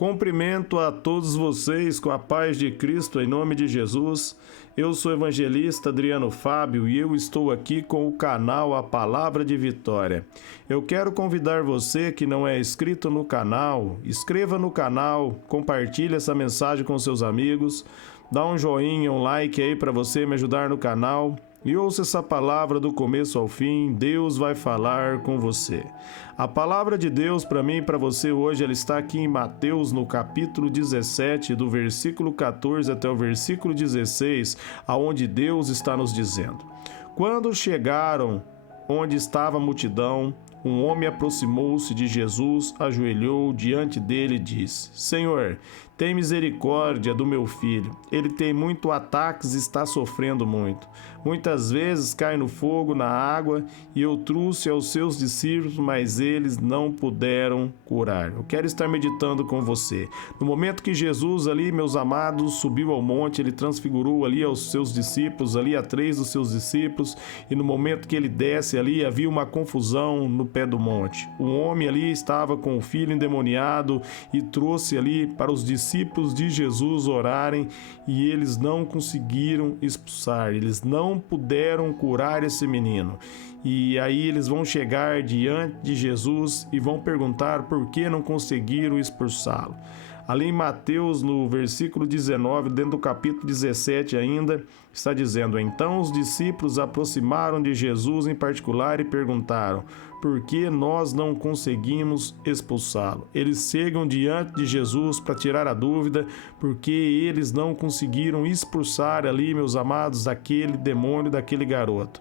Cumprimento a todos vocês com a paz de Cristo em nome de Jesus. Eu sou o evangelista Adriano Fábio e eu estou aqui com o canal A Palavra de Vitória. Eu quero convidar você que não é inscrito no canal, inscreva no canal, compartilhe essa mensagem com seus amigos, dá um joinha, um like aí para você me ajudar no canal. E ouça essa palavra do começo ao fim, Deus vai falar com você. A palavra de Deus para mim e para você hoje, ela está aqui em Mateus, no capítulo 17, do versículo 14 até o versículo 16, aonde Deus está nos dizendo: Quando chegaram onde estava a multidão, um homem aproximou-se de Jesus, ajoelhou diante dele e disse: Senhor, tem misericórdia do meu filho. Ele tem muito ataques e está sofrendo muito. Muitas vezes cai no fogo, na água, e eu trouxe aos seus discípulos, mas eles não puderam curar. Eu quero estar meditando com você. No momento que Jesus ali, meus amados, subiu ao monte, ele transfigurou ali aos seus discípulos, ali a 3 dos seus discípulos, e no momento que ele desce ali, havia uma confusão no pé do monte. Um homem ali estava com o filho endemoniado e trouxe ali para os discípulos de Jesus orarem, e eles não conseguiram expulsar, eles não puderam curar esse menino. E aí eles vão chegar diante de Jesus e vão perguntar por que não conseguiram expulsá-lo. Ali em Mateus, no versículo 19, dentro do capítulo 17 ainda, está dizendo: Então os discípulos aproximaram de Jesus em particular e perguntaram: por que nós não conseguimos expulsá-lo? Eles chegam diante de Jesus para tirar a dúvida, porque eles não conseguiram expulsar ali, meus amados, aquele demônio daquele garoto.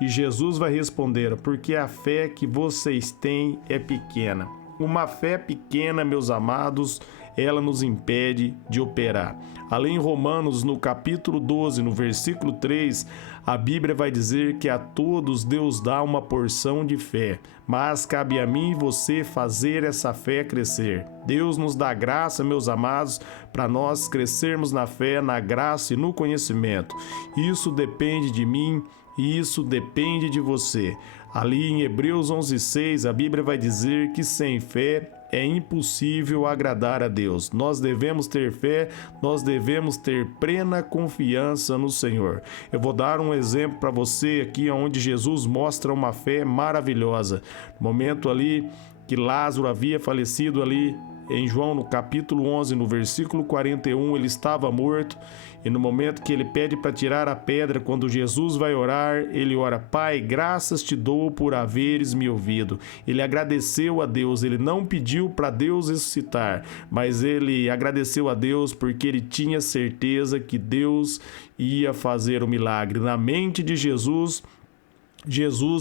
E Jesus vai responder: porque a fé que vocês têm é pequena. Uma fé pequena, meus amados, ela nos impede de operar. Ali em Romanos, no capítulo 12, no versículo 3, a Bíblia vai dizer que a todos Deus dá uma porção de fé, mas cabe a mim e você fazer essa fé crescer. Deus nos dá graça, meus amados, para nós crescermos na fé, na graça e no conhecimento. Isso depende de mim e isso depende de você. Ali em Hebreus 11:6, a Bíblia vai dizer que sem fé é impossível agradar a Deus. Nós devemos ter fé, nós devemos ter plena confiança no Senhor. Eu vou dar um exemplo para você aqui, onde Jesus mostra uma fé maravilhosa. No momento ali que Lázaro havia falecido ali, em João, no capítulo 11, no versículo 41, ele estava morto, e no momento que ele pede para tirar a pedra, quando Jesus vai orar, ele ora: Pai, graças te dou por haveres me ouvido. Ele agradeceu a Deus, ele não pediu para Deus ressuscitar, mas ele agradeceu a Deus porque ele tinha certeza que Deus ia fazer o milagre. Na mente de Jesus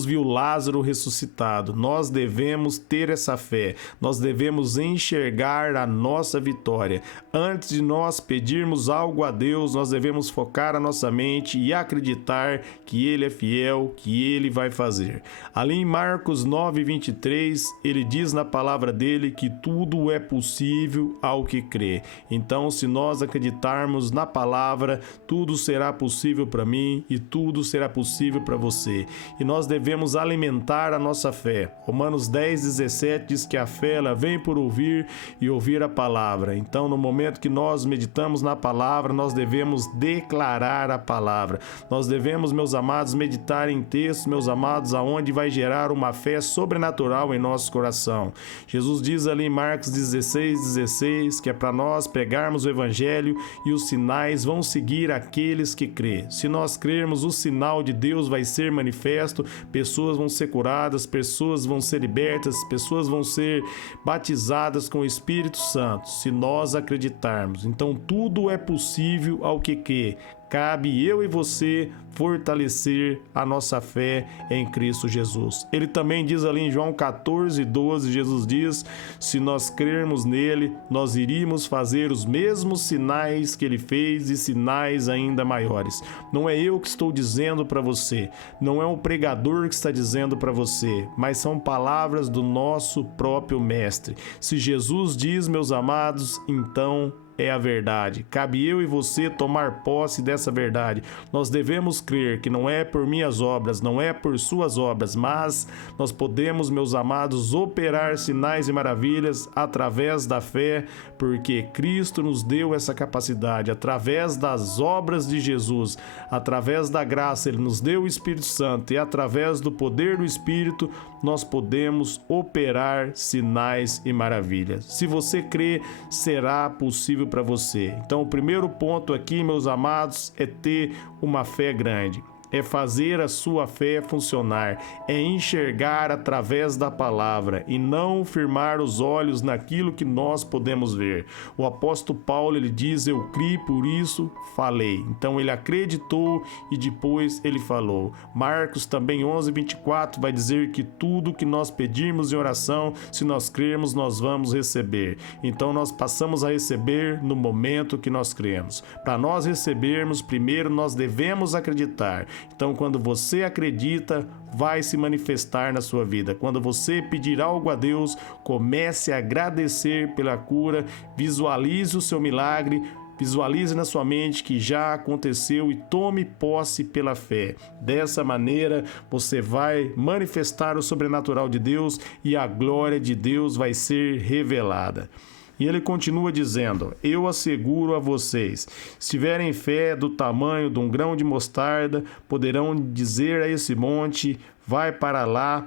viu Lázaro ressuscitado. Nós devemos ter essa fé, nós devemos enxergar a nossa vitória. Antes de nós pedirmos algo a Deus, nós devemos focar a nossa mente e acreditar que Ele é fiel, que Ele vai fazer. Ali em Marcos 9:23, ele diz na palavra dele que tudo é possível ao que crê. Então, se nós acreditarmos na palavra, tudo será possível para mim e tudo será possível para você. E nós devemos alimentar a nossa fé. Romanos 10:17 diz que a fé ela vem por ouvir e ouvir a palavra. Então, no momento que nós meditamos na palavra, nós devemos declarar a palavra. Nós devemos, meus amados, meditar em textos, meus amados, aonde vai gerar uma fé sobrenatural em nosso coração. Jesus diz ali em Marcos 16:16 que é para nós pregarmos o evangelho e os sinais vão seguir aqueles que crê. Se nós crermos, o sinal de Deus vai ser manifesto. Pessoas vão ser curadas, pessoas vão ser libertas, pessoas vão ser batizadas com o Espírito Santo, se nós acreditarmos. Então tudo é possível ao que crê. Cabe eu e você fortalecer a nossa fé em Cristo Jesus. Ele também diz ali em João 14:12, Jesus diz: se nós crermos nele, nós iríamos fazer os mesmos sinais que ele fez e sinais ainda maiores. Não é eu que estou dizendo para você, não é o pregador que está dizendo para você, mas são palavras do nosso próprio Mestre. Se Jesus diz, meus amados, então é a verdade. Cabe eu e você tomar posse dessa verdade. Nós devemos crer que não é por minhas obras, não é por suas obras, mas nós podemos, meus amados, operar sinais e maravilhas através da fé, porque Cristo nos deu essa capacidade, através das obras de Jesus, através da graça, Ele nos deu o Espírito Santo, e através do poder do Espírito nós podemos operar sinais e maravilhas. Se você crê, será possível para você. Então, o primeiro ponto aqui, meus amados, é ter uma fé grande. É fazer a sua fé funcionar, é enxergar através da palavra e não firmar os olhos naquilo que nós podemos ver. O apóstolo Paulo, ele diz: eu criei, por isso falei. Então ele acreditou e depois ele falou. Marcos também 11:24 vai dizer que tudo que nós pedirmos em oração, se nós crermos, nós vamos receber. Então nós passamos a receber no momento que nós cremos. Para nós recebermos, primeiro nós devemos acreditar. Então, quando você acredita, vai se manifestar na sua vida. Quando você pedir algo a Deus, comece a agradecer pela cura, visualize o seu milagre, visualize na sua mente que já aconteceu e tome posse pela fé. Dessa maneira, você vai manifestar o sobrenatural de Deus e a glória de Deus vai ser revelada. E ele continua dizendo: eu asseguro a vocês, se tiverem fé do tamanho de um grão de mostarda, poderão dizer a esse monte: vai para lá,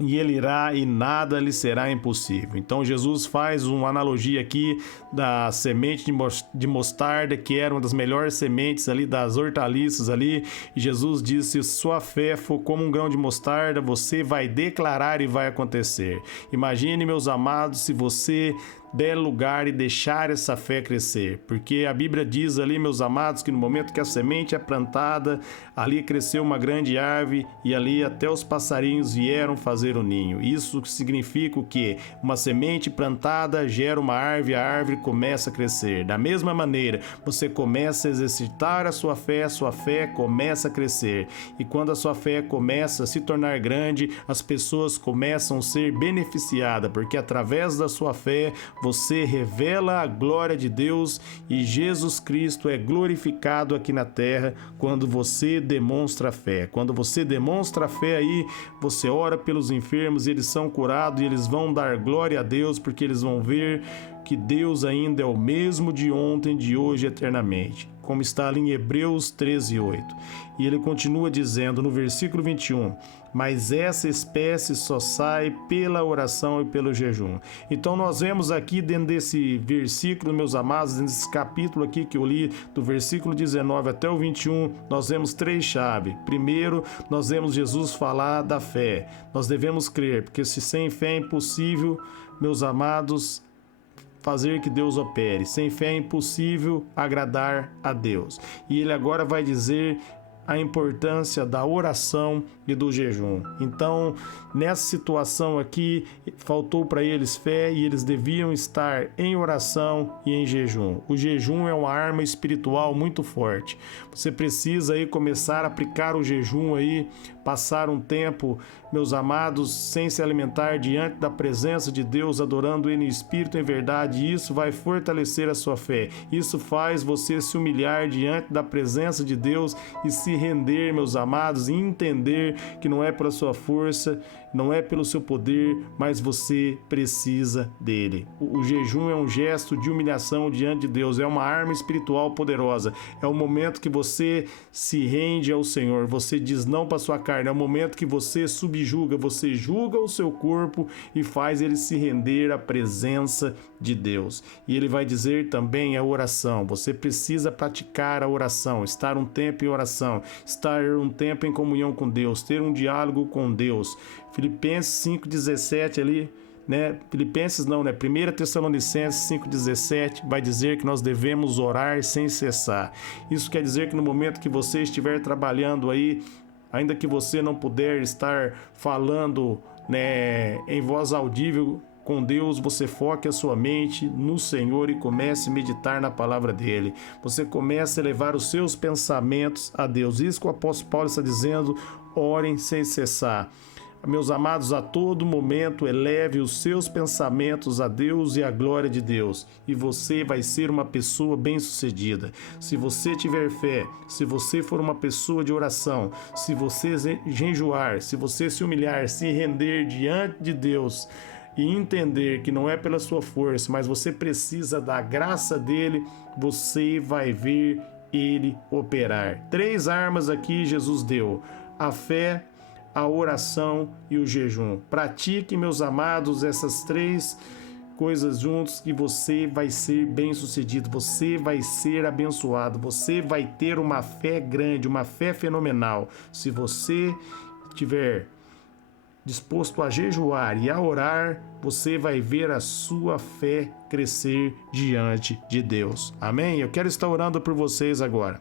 e ele irá, e nada lhe será impossível. Então Jesus faz uma analogia aqui da semente de mostarda, que era uma das melhores sementes ali das hortaliças ali, e Jesus disse: se sua fé for como um grão de mostarda, você vai declarar e vai acontecer. Imagine, meus amados, se você der lugar e deixar essa fé crescer, porque a Bíblia diz ali, meus amados, que no momento que a semente é plantada, ali cresceu uma grande árvore e ali até os passarinhos vieram fazer o ninho. Isso significa o quê? Uma semente plantada gera uma árvore, a árvore começa a crescer. Da mesma maneira, você começa a exercitar a sua fé começa a crescer. E quando a sua fé começa a se tornar grande, as pessoas começam a ser beneficiadas, porque através da sua fé, você revela a glória de Deus e Jesus Cristo é glorificado aqui na terra quando você demonstra fé. Quando você demonstra fé aí, você ora pelos enfermos e eles são curados e eles vão dar glória a Deus, porque eles vão ver que Deus ainda é o mesmo de ontem, de hoje, eternamente. Como está ali em Hebreus 13:8. E ele continua dizendo no versículo 21, mas essa espécie só sai pela oração e pelo jejum. Então nós vemos aqui dentro desse versículo, meus amados, dentro desse capítulo aqui que eu li, do versículo 19 até o 21, nós vemos três chaves. Primeiro, nós vemos Jesus falar da fé. Nós devemos crer, porque se sem fé é impossível, meus amados, fazer que Deus opere. Sem fé é impossível agradar a Deus. E ele agora vai dizer a importância da oração e do jejum. Então, nessa situação aqui, faltou para eles fé e eles deviam estar em oração e em jejum. O jejum é uma arma espiritual muito forte. Você precisa aí começar a aplicar o jejum aí, passar um tempo, meus amados, sem se alimentar diante da presença de Deus, adorando Ele em espírito e em verdade. E isso vai fortalecer a sua fé. Isso faz você se humilhar diante da presença de Deus e se render, meus amados, e entender que não é pela sua força, não é pelo seu poder, mas você precisa dele. O jejum é um gesto de humilhação diante de Deus, é uma arma espiritual poderosa. É o momento que você se rende ao Senhor, você diz não para sua carne, é o momento que você subjuga, você julga o seu corpo e faz ele se render à presença de Deus. E ele vai dizer também a oração. Você precisa praticar a oração, estar um tempo em oração, estar um tempo em comunhão com Deus, ter um diálogo com Deus. Filipenses 5:17 ali, né? Filipenses não, né? 1 Tessalonicenses 5:17 vai dizer que nós devemos orar sem cessar. Isso quer dizer que no momento que você estiver trabalhando aí, ainda que você não puder estar falando, né, em voz audível com Deus, você foque a sua mente no Senhor e comece a meditar na palavra dele. Você comece a levar os seus pensamentos a Deus. Isso que o apóstolo Paulo está dizendo, orem sem cessar. Meus amados, a todo momento eleve os seus pensamentos a Deus e à glória de Deus, e você vai ser uma pessoa bem-sucedida. Se você tiver fé, se você for uma pessoa de oração, se você jejuar, se você se humilhar, se render diante de Deus e entender que não é pela sua força, mas você precisa da graça dele, você vai ver ele operar. 3 armas aqui Jesus deu: a fé, a oração e o jejum. Pratique, meus amados, essas 3 coisas juntos que você vai ser bem-sucedido, você vai ser abençoado, você vai ter uma fé grande, uma fé fenomenal. Se você tiver disposto a jejuar e a orar, você vai ver a sua fé crescer diante de Deus. Amém? Eu quero estar orando por vocês agora.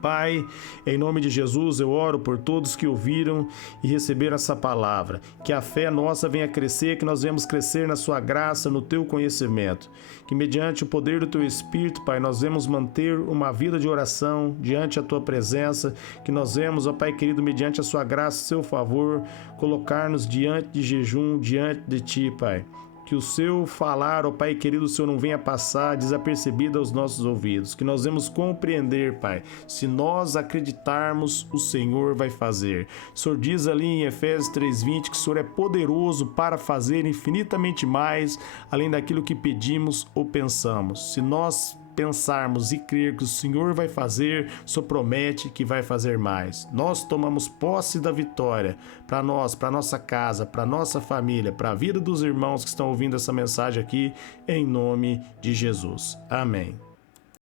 Pai, em nome de Jesus, eu oro por todos que ouviram e receberam essa palavra. Que a fé nossa venha crescer, que nós venhamos crescer na sua graça, no teu conhecimento. Que mediante o poder do teu Espírito, Pai, nós venhamos manter uma vida de oração diante da tua presença. Que nós venhamos, ó Pai querido, mediante a sua graça, seu favor, colocar-nos diante de jejum, diante de ti, Pai. Que o seu falar, ó Pai querido, o Senhor não venha passar desapercebido aos nossos ouvidos. Que nós vamos compreender, Pai. Se nós acreditarmos, o Senhor vai fazer. O Senhor diz ali em Efésios 3:20 que o Senhor é poderoso para fazer infinitamente mais, além daquilo que pedimos ou pensamos. Se nós pensarmos e crer que o Senhor vai fazer, só promete que vai fazer mais. Nós tomamos posse da vitória para nós, para nossa casa, para nossa família, para a vida dos irmãos que estão ouvindo essa mensagem aqui, em nome de Jesus. Amém.